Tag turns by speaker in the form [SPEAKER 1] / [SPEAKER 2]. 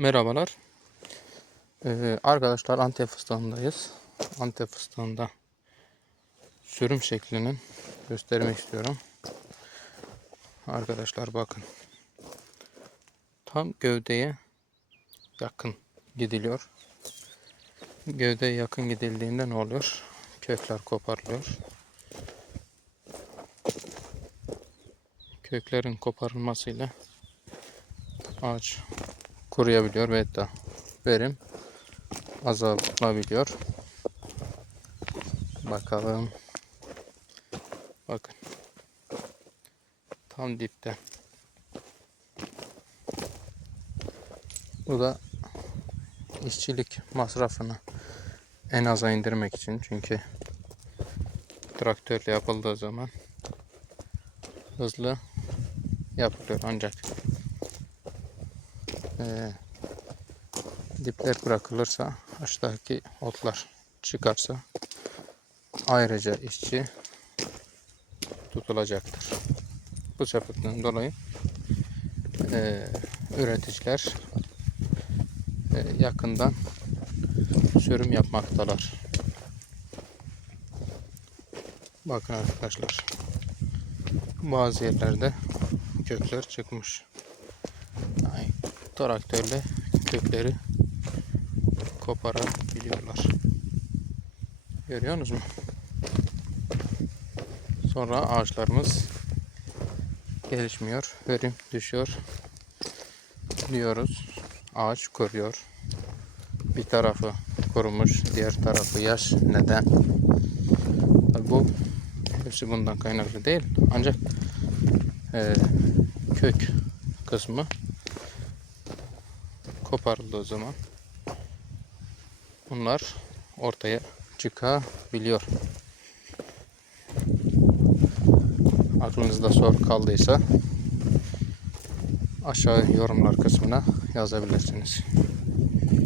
[SPEAKER 1] Merhabalar. Ee, arkadaşlar Antep fıstığındayız. Antep fıstığında sürüm şeklinin göstermek istiyorum. Arkadaşlar bakın. Tam gövdeye yakın gidiliyor. Gövdeye yakın gidildiğinde ne oluyor? Kökler koparılıyor. Köklerin koparılmasıyla ağaç kuruyabiliyor ve hatta verim azalabiliyor. Bakalım. Bakın. Tam dipte. Bu da işçilik masrafını en aza indirmek için çünkü traktörle yapıldığı zaman hızlı yapılıyor ancak eee, dipler bırakılırsa aşağıdaki otlar çıkarsa ayrıca işçi tutulacaktır. Bu sebepten dolayı eee, üreticiler eee, yakından sürüm yapmaktalar. Bakın arkadaşlar. Bazı yerlerde kökler çıkmış. Yani traktörle kökleri koparabiliyorlar. Görüyorsunuz mu? Sonra ağaçlarımız gelişmiyor. Verim düşüyor. Diyoruz. Ağaç kuruyor. Bir tarafı kurumuş, diğer tarafı yaş. Neden? Bu hepsi bundan kaynaklı değil. Ancak eee, kök kısmı koparıldığı zaman bunlar ortaya çıkabiliyor. Aklınızda soru kaldıysa aşağı yorumlar kısmına yazabilirsiniz.